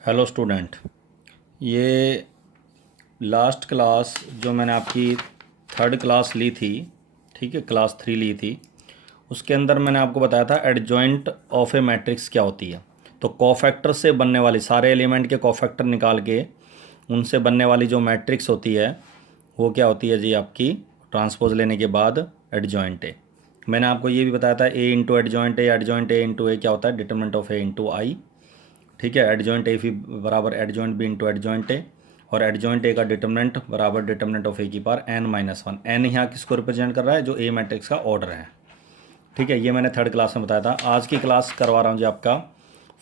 Hello student. ये last class जो मैंने आपकी थर्ड क्लास ली थी, ठीक है, क्लास 3 ली थी, उसके अंदर मैंने आपको बताया था एडजॉइंट ऑफ ए मैट्रिक्स क्या होती है। तो कोफैक्टर से बनने वाली सारे एलिमेंट के कोफैक्टर निकाल के उनसे बनने वाली जो मैट्रिक्स होती है वो क्या होती है जी, आपकी ट्रांसपोज लेने के बाद एडजॉइंट ए। मैंने आपको ये भी बताया था A into adjoint A into A क्या होता है, determinant of A into I. ठीक है, एडजॉइंट ए भी बराबर adjoint B into adjoint A, और एडजॉइंट ए का डिटरमिनेंट बराबर डिटरमिनेंट ऑफ ए की पावर n-1। n यहाँ किसको रिप्रेजेंट कर रहा है, जो ए मैट्रिक्स का ऑर्डर है। ठीक है, ये मैंने थर्ड क्लास में बताया था। आज की क्लास करवा रहा हूँ जी आपका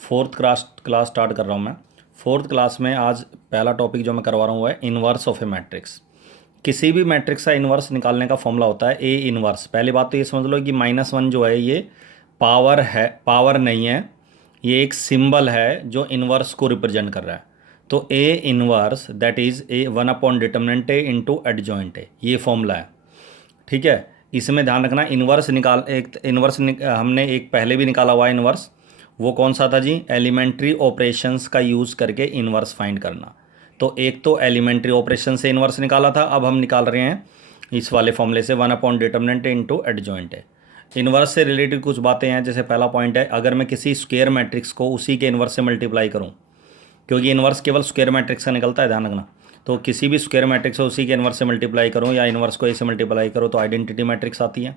फोर्थ क्लास स्टार्ट कर रहा हूँ मैं। फोर्थ क्लास में आज पहला टॉपिक जो मैं करवा रहा हूँ वो है इन्वर्स ऑफ ए मैट्रिक्स। किसी भी मैट्रिक्स का इन्वर्स निकालने का फॉर्मूला होता है ए इन्वर्स। पहली बात तो ये समझ लो कि -1 जो है ये पावर है, पावर नहीं है, ये एक सिंबल है जो इन्वर्स को रिप्रेजेंट कर रहा है। तो A inverse that is A 1 determinant A into adjoint A, ये फॉर्मूला है। ठीक है, इसमें ध्यान रखना इन्वर्स हमने एक पहले भी निकाला हुआ है इन्वर्स। वो कौन सा था जी, एलिमेंट्री ऑपरेशंस का यूज़ करके इन्वर्स फाइंड करना। तो एक तो एलिमेंट्री ऑपरेशन से इन्वर्स निकाला था, अब हम निकाल रहे हैं इस वाले फॉर्मूले से 1 determinant A into adjoint A. Inverse से रिलेटेड कुछ बातें हैं। जैसे पहला पॉइंट है, अगर मैं किसी स्क्वायर मैट्रिक्स को उसी के इन्वर्स से मल्टीप्लाई करूं, क्योंकि इन्वर्स केवल स्क्वायर मैट्रिक्स का निकलता है, ध्यान रखना। तो किसी भी स्क्वायर मैट्रिक्स को उसी के इन्वर्स से मल्टीप्लाई करूं या इन्वर्स को ए से मल्टीप्लाई करो तो आइडेंटिटी मैट्रिक्स आती है।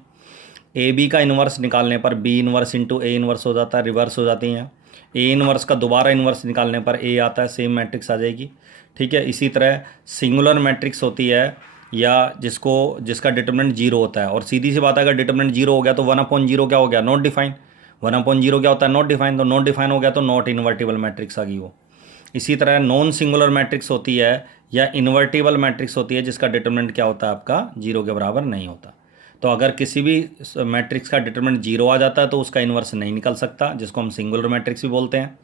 ए बी का इन्वर्स निकालने पर B inverse into A inverse हो जाता है, रिवर्स हो जाती हैं। ए इन्वर्स का दोबारा इन्वर्स निकालने पर ए आता है, सेम मैट्रिक्स आ जाएगी। ठीक है, इसी तरह सिंगुलर मैट्रिक्स होती है या जिसका डिटरमिनेंट जीरो होता है। और सीधी सी बात है, अगर डिटरमिनेंट जीरो हो गया तो 1/0 क्या हो गया, नॉट डिफाइन। 1/0 क्या होता है, नॉट डिफाइन। तो नॉट डिफाइन हो गया तो नॉट इन्वर्टिबल मैट्रिक्स आ गई वो। इसी तरह नॉन सिंगुलर मैट्रिक्स होती है या इन्वर्टिबल मैट्रिक्स होती है जिसका डिटरमिनेंट क्या होता है, आपका जीरो के बराबर नहीं होता। तो अगर किसी भी मैट्रिक्स का डिटरमिनेंट जीरो आ जाता है तो उसका इन्वर्स नहीं निकल सकता, जिसको हम सिंगुलर मैट्रिक्स भी बोलते हैं।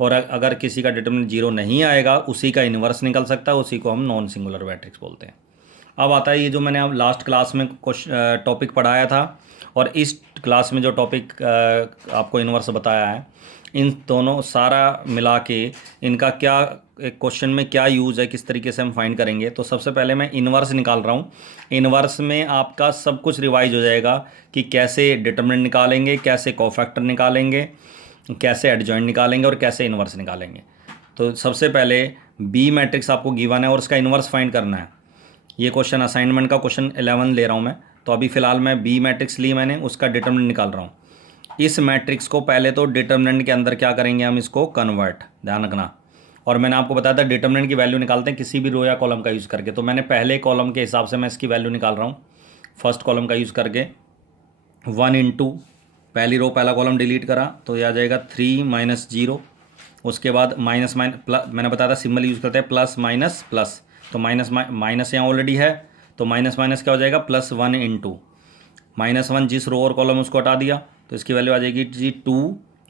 और अगर किसी का डिटरमिनेंट जीरो नहीं आएगा, उसी का इन्वर्स निकल सकता है, उसी को हम नॉन सिंगुलर मैट्रिक्स बोलते हैं। अब आता है ये जो मैंने अब लास्ट क्लास में टॉपिक पढ़ाया था, और इस क्लास में जो टॉपिक आपको इन्वर्स बताया है, इन दोनों सारा मिला के इनका क्या एक क्वेश्चन में क्या यूज़ है, किस तरीके से हम फाइंड करेंगे। तो सबसे पहले मैं इन्वर्स निकाल रहा हूँ। इन्वर्स में आपका सब कुछ रिवाइज हो जाएगा कि कैसे डिटरमिनेंट निकालेंगे, कैसे कोफैक्टर निकालेंगे, कैसे एडजॉइंट निकालेंगे और कैसे इन्वर्स निकालेंगे। तो सबसे पहले बी मैट्रिक्स आपको गिवन है और उसका इन्वर्स फाइंड करना है। ये क्वेश्चन असाइनमेंट का क्वेश्चन 11 ले रहा हूँ मैं। तो अभी फ़िलहाल मैं बी मैट्रिक्स ली मैंने, उसका डिटरमिनेंट निकाल रहा हूँ। इस मैट्रिक्स को पहले तो डिटरमिनेंट के अंदर क्या करेंगे, हम इसको कन्वर्ट, ध्यान रखना। और मैंने आपको बताया था डिटरमिनेंट की वैल्यू निकालते हैं किसी भी रो या कॉलम का यूज़ करके। तो मैंने पहले कॉलम के हिसाब से मैं इसकी वैल्यू निकाल रहा हूँ, फर्स्ट कॉलम का यूज़ करके। 1 इंटू पहली रो पहला कॉलम डिलीट करा तो यह आ जाएगा 3 - 0। उसके बाद माइनस प्लस, मैंने बताया था सिंबल यूज़ करते हैं प्लस माइनस प्लस। तो माइनस यहाँ ऑलरेडी है, तो माइनस माइनस क्या हो जाएगा, +1 इंटू -1 जिस रो और कॉलम उसको हटा दिया तो इसकी वैल्यू आ जाएगी जी 2।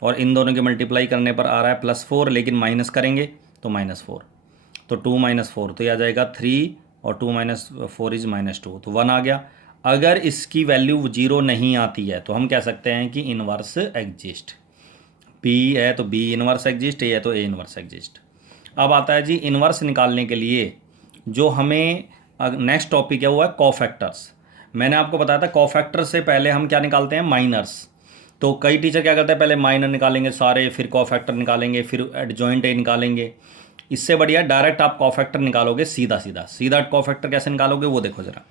और इन दोनों के मल्टीप्लाई करने पर आ रहा है +4, लेकिन माइनस करेंगे तो -4। तो 2 - 4 तो यह आ जाएगा 3, और 2 - 4 इज -2, तो 1 आ गया। अगर इसकी वैल्यू 0 नहीं आती है तो हम कह सकते हैं कि इन्वर्स एग्जिस्ट। बी है तो बी इन्वर्स एग्जिस्ट, ए है तो ए इन्वर्स एग्जिस्ट। अब आता है जी इन्वर्स निकालने के लिए जो हमें नेक्स्ट टॉपिक है वो है कोफैक्टर्स। मैंने आपको बताया था कोफैक्टर से पहले हम क्या निकालते हैं, माइनर्स। तो कई टीचर क्या करते हैं, पहले माइनर निकालेंगे सारे, फिर कोफैक्टर निकालेंगे, फिर एडजॉइंट ए निकालेंगे। इससे बढ़िया डायरेक्ट आप कोफैक्टर निकालोगे, सीधा सीधा सीधा कोफैक्टर कैसे निकालोगे वो देखो ज़रा।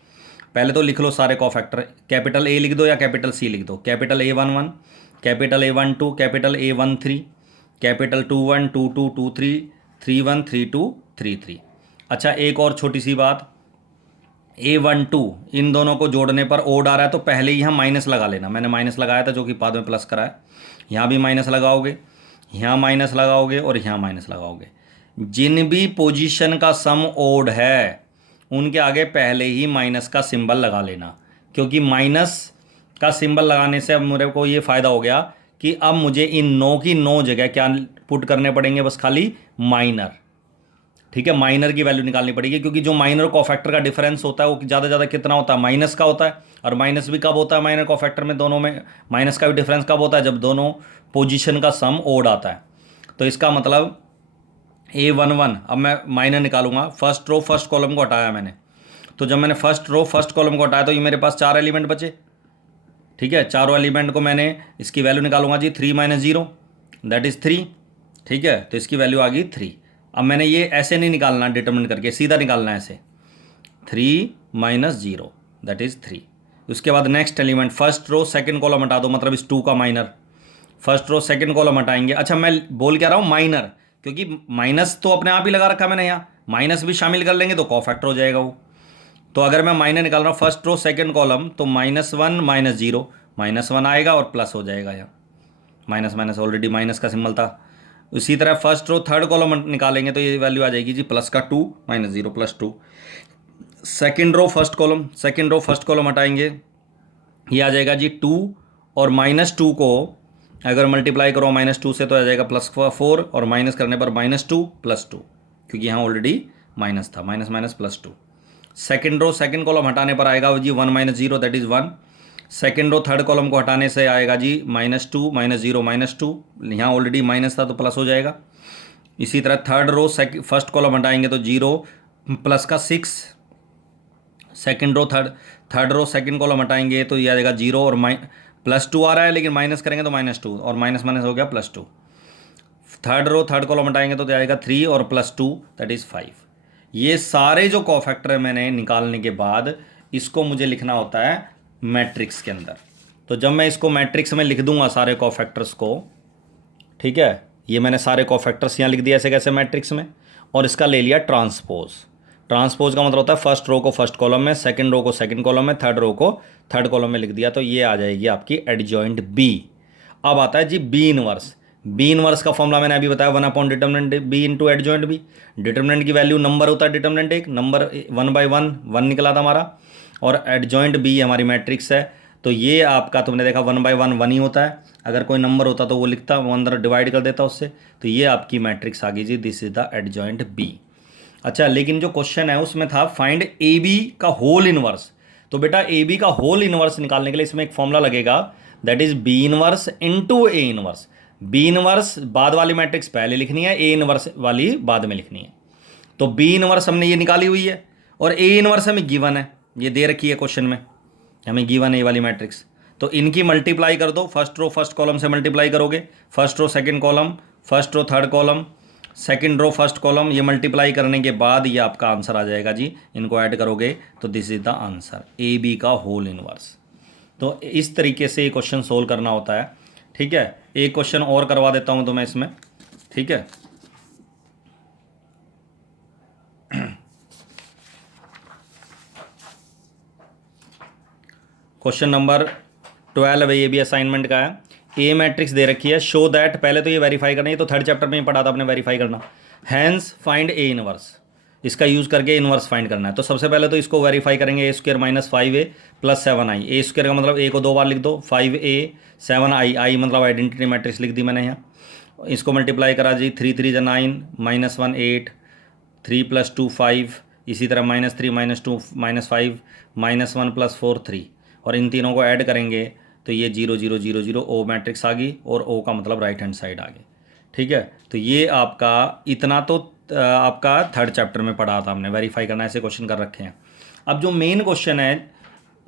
पहले तो लिख लो सारे कोफैक्टर, कैपिटल ए लिख दो या कैपिटल सी लिख दो। Capital A11, capital A12, capital A13, capital 21, 22, 23, 31, 32, 33। अच्छा, एक और छोटी सी बात, A12 इन दोनों को जोड़ने पर ओड आ रहा है तो पहले ही हम माइनस लगा लेना। मैंने माइनस लगाया था जो कि बाद में प्लस करा है। यहाँ भी माइनस लगाओगे, यहाँ माइनस लगाओगे और यहाँ माइनस लगाओगे। जिन भी पोजीशन का सम ओड है उनके आगे पहले ही माइनस का सिंबल लगा लेना, क्योंकि माइनस का सिंबल लगाने से अब मेरे को ये फ़ायदा हो गया कि अब मुझे इन 9 की 9 जगह क्या पुट करने पड़ेंगे, बस खाली माइनर। ठीक है, माइनर की वैल्यू निकालनी पड़ेगी, क्योंकि जो माइनर कोफैक्टर का डिफरेंस होता है वो ज़्यादा ज़्यादा कितना होता है, माइनस का होता है। और माइनस भी कब होता है माइनर कोफैक्टर में, दोनों में माइनस का भी डिफरेंस कब होता है, जब दोनों पोजीशन का सम ओड आता है। तो इसका मतलब A11, अब मैं माइनर निकालूंगा, फर्स्ट रो फर्स्ट कॉलम को हटाया मैंने, तो जब मैंने फर्स्ट रो फर्स्ट कॉलम को हटाया तो ये मेरे पास 4 एलिमेंट बचे, ठीक है। चारों एलिमेंट को मैंने, इसकी वैल्यू निकालूंगा जी 3 माइनस 0 दैट इज़ 3, ठीक है। तो इसकी वैल्यू आ गई 3। अब मैंने ये ऐसे नहीं निकालना डिटरमिनेट करके, सीधा निकालना है ऐसे, 3 माइनस 0 दैट इज़ 3। उसके बाद next element, first row second column हटा दो, मतलब इस 2 का minor, first row second column हटाएंगे। अच्छा मैं बोल क्या रहा हूँ माइनर, क्योंकि माइनस तो अपने आप ही लगा रखा है मैंने यहाँ, माइनस भी शामिल कर लेंगे तो कॉफैक्टर हो जाएगा वो। तो अगर मैं माइनर निकाल रहा हूँ फर्स्ट रो सेकंड कॉलम, तो -1 माइनस 0 -1 आएगा और प्लस हो जाएगा यहाँ, माइनस माइनस ऑलरेडी माइनस का सिंबल था। उसी तरह फर्स्ट रो थर्ड कॉलम निकालेंगे तो ये वैल्यू आ जाएगी जी प्लस का 2 minus 0 plus 2। Second row first column हटाएंगे, ये आ जाएगा जी 2 और -2 को अगर मल्टीप्लाई करो -2 से तो आ जाएगा +4 और माइनस करने पर -2 + 2, क्योंकि यहाँ ऑलरेडी माइनस था, minus minus +2। Second row second column हटाने पर आएगा जी 1 minus 0 that is 1। Second row third column को हटाने से आएगा जी -2 -0 -2, यहाँ ऑलरेडी माइनस था तो प्लस हो जाएगा। इसी तरह थर्ड रो फर्स्ट कॉलम हटाएंगे तो 0 प्लस का 6। Second row third row second column हटाएंगे तो ये आ जाएगा 0 और +2 आ रहा है, लेकिन माइनस करेंगे तो -2 और माइनस माइनस हो गया +2। थर्ड रो थर्ड कॉलम हटाएंगे तो आएगा 3 और +2 दैट इज़ 5। ये सारे जो कोफैक्टर है मैंने निकालने के बाद इसको मुझे लिखना होता है मैट्रिक्स के अंदर। तो जब मैं इसको मैट्रिक्स में लिख दूंगा सारे कोफैक्टर्स को, ठीक है, ये मैंने सारे कोफैक्टर्स यहाँ लिख दिया ऐसे कैसे मैट्रिक्स में, और इसका ले लिया ट्रांसपोज। ट्रांसपोज का मतलब होता है फर्स्ट रो को फर्स्ट कॉलम में, सेकंड रो को सेकंड कॉलम में, थर्ड रो को थर्ड कॉलम में लिख दिया, तो ये आ जाएगी आपकी एडजॉइंट बी। अब आता है जी बी इनवर्स। बी इनवर्स का फॉर्मूला मैंने अभी बताया 1 determinant B into adjoint B. Determinant की वैल्यू नंबर होता है, डिटर्मिनेंट एक नंबर 1/1 1 निकला था हमारा, और एडजॉइंट बी हमारी मैट्रिक्स है। तो ये आपका तुमने देखा 1/1 1 ही होता है, अगर कोई नंबर होता तो वो लिखता, वो अंदर डिवाइड कर देता उससे। तो ये आपकी मैट्रिक्स आ गई जी, this is the adjoint B. अच्छा लेकिन जो क्वेश्चन है उसमें था फाइंड ए बी का होल इनवर्स। तो बेटा ए बी का होल इनवर्स निकालने के लिए इसमें एक फॉर्मूला लगेगा, that is B inverse into A inverse. B inverse बाद वाली मैट्रिक्स पहले लिखनी है, ए इनवर्स वाली बाद में लिखनी है। तो बी इनवर्स हमने ये निकाली हुई है, और ए इनवर्स हमें गिवन है, ये दे रखी है क्वेश्चन में, हमें गिवन है ये वाली मैट्रिक्स। तो इनकी मल्टीप्लाई कर दो, फर्स्ट रो फर्स्ट कॉलम से मल्टीप्लाई करोगे, first row second column, first row third column, second row first column, ये मल्टीप्लाई करने के बाद ये आपका आंसर आ जाएगा जी। इनको ऐड करोगे तो this is the answer, A B का होल इनवर्स। तो इस तरीके से ये क्वेश्चन सोल्व करना होता है, ठीक है। एक क्वेश्चन और करवा देता हूँ तो मैं इसमें, ठीक है। क्वेश्चन नंबर 12 है, ये भी असाइनमेंट का है। ए मैट्रिक्स दे रखी है, शो दैट, पहले तो ये वेरीफाई करना है, तो थर्ड चैप्टर में ही पढ़ा था आपने वेरीफाई करना। हैंस फाइंड ए इनवर्स, इसका यूज़ करके इनवर्स फाइंड करना है। तो सबसे पहले तो इसको वेरीफाई करेंगे, A² - 5A + 7i। A² का मतलब a को 2 बार लिख दो, 5A 7i, i मतलब आइडेंटिटी मैट्रिक्स लिख दी मैंने यहाँ। इसको मल्टीप्लाई करा जी, 3 3 = 9, -1 8, 3 + 2 5, इसी तरह -3 -2 -5, -1 + 4 3, और इन तीनों को ऐड करेंगे तो ये 0 0 0 0 ओ मैट्रिक्स आ गई, और ओ का मतलब राइट हैंड साइड आ गई, ठीक है। तो ये आपका इतना तो आपका थर्ड चैप्टर में पढ़ा था हमने, वेरीफाई करना, ऐसे क्वेश्चन कर रखे हैं। अब जो मेन क्वेश्चन है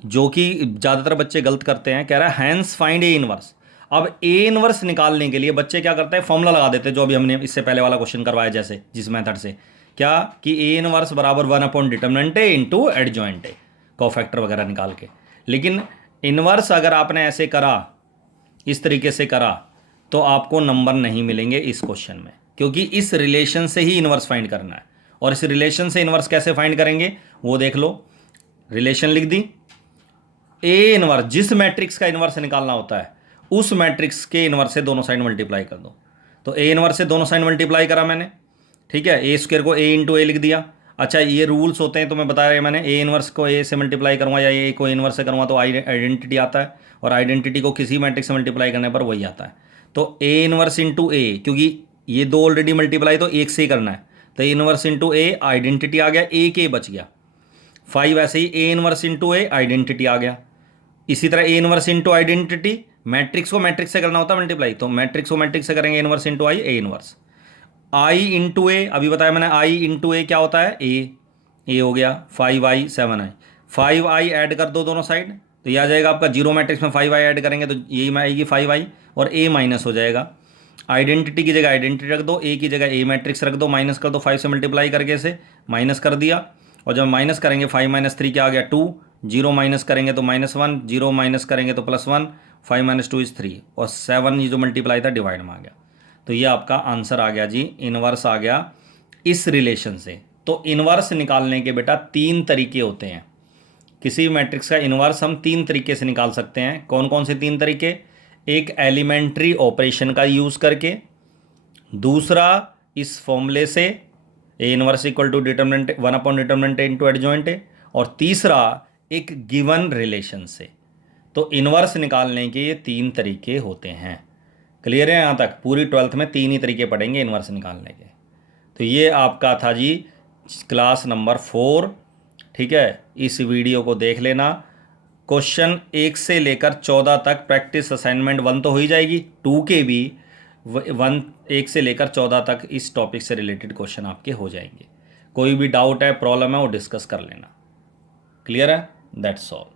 जो कि ज़्यादातर बच्चे गलत करते हैं, कह रहा है हैंस फाइंड ए इनवर्स। अब ए इनवर्स निकालने के लिए बच्चे क्या करते हैं, फॉर्मूला लगा देते हैं, जो अभी हमने इससे पहले वाला क्वेश्चन करवाया जैसे, जिस मेथड से, क्या कि ए इनवर्स बराबर 1 डिटर्मिनेंट ए इंटू एडजॉइंट ए, कोफैक्टर वगैरह निकाल के। लेकिन इनवर्स अगर आपने ऐसे करा, इस तरीके से करा, तो आपको नंबर नहीं मिलेंगे इस क्वेश्चन में, क्योंकि इस रिलेशन से ही इनवर्स फाइंड करना है। और इस रिलेशन से इनवर्स कैसे फाइंड करेंगे वो देख लो, रिलेशन लिख दी, ए इनवर्स, जिस मैट्रिक्स का इनवर्स निकालना होता है उस मैट्रिक्स के इनवर्स से दोनों साइड मल्टीप्लाई कर दो। तो ए इनवर्स से दोनों साइड मल्टीप्लाई करा मैंने, ठीक है। A² को a इंटू ए लिख दिया। अच्छा ये रूल्स होते हैं तो मैं बताया मैंने, ए इनवर्स को ए से मल्टीप्लाई करूँगा या ए को इनवर्स से करूँगा तो आइडेंटिटी आता है, और आइडेंटिटी को किसी मैट्रिक्स से मल्टीप्लाई करने पर वही आता है। तो ए इनवर्स इंटू ए, क्योंकि ये दो ऑलरेडी मल्टीप्लाई तो एक से ही करना है, तो A inverse into A, identity आ गया, ए के बच गया 5, ऐसे ही A inverse into A, identity आ गया। इसी तरह A inverse into identity, matrix को मैट्रिक्स से करना होता है मल्टीप्लाई, तो मैट्रिक्स को मैट्रिक्स से करेंगे, inverse into I, A inverse. I into A, अभी बताया मैंने आई इंटू ए क्या होता है, ए हो गया 5i 7i, 5i ऐड कर दो दोनों साइड तो ये आ जाएगा आपका जीरो मैट्रिक्स में 5i ऐड करेंगे तो यही में आएगी 5i और ए माइनस हो जाएगा। आइडेंटिटी की जगह आइडेंटिटी रख दो, ए की जगह ए मैट्रिक्स रख दो, माइनस कर दो 5 से मल्टीप्लाई करके से माइनस कर दिया और जब माइनस करेंगे 5 माइनस 3 क्या आ गया 2, जीरो माइनस करेंगे तो -1, जीरो माइनस करेंगे तो +1, 5 माइनस 2 इज 3 और 7 ये जो मल्टीप्लाई था डिवाइड में आ गया। तो ये आपका आंसर आ गया जी, इनवर्स आ गया इस रिलेशन से। तो इनवर्स निकालने के बेटा 3 तरीके होते हैं, किसी भी मैट्रिक्स का इनवर्स हम 3 तरीके से निकाल सकते हैं। कौन कौन से 3 तरीके, एक एलिमेंट्री ऑपरेशन का यूज़ करके, दूसरा इस फॉर्मूले से A inverse equal to determinant determinant into adjoint A, और तीसरा एक गिवन रिलेशन से। तो इनवर्स निकालने के ये 3 तरीके होते हैं। क्लियर है यहाँ तक? पूरी 12th में 3 ही तरीके पढ़ेंगे इनवर्स निकालने के। तो ये आपका था जी क्लास नंबर 4। ठीक है, इस वीडियो को देख लेना। क्वेश्चन 1 से लेकर 14 तक प्रैक्टिस असाइनमेंट 1 तो हो ही जाएगी, 2 के भी 1 से लेकर 14 तक इस टॉपिक से रिलेटेड क्वेश्चन आपके हो जाएंगे। कोई भी डाउट है, प्रॉब्लम है, वो डिस्कस कर लेना। क्लियर है? That's all.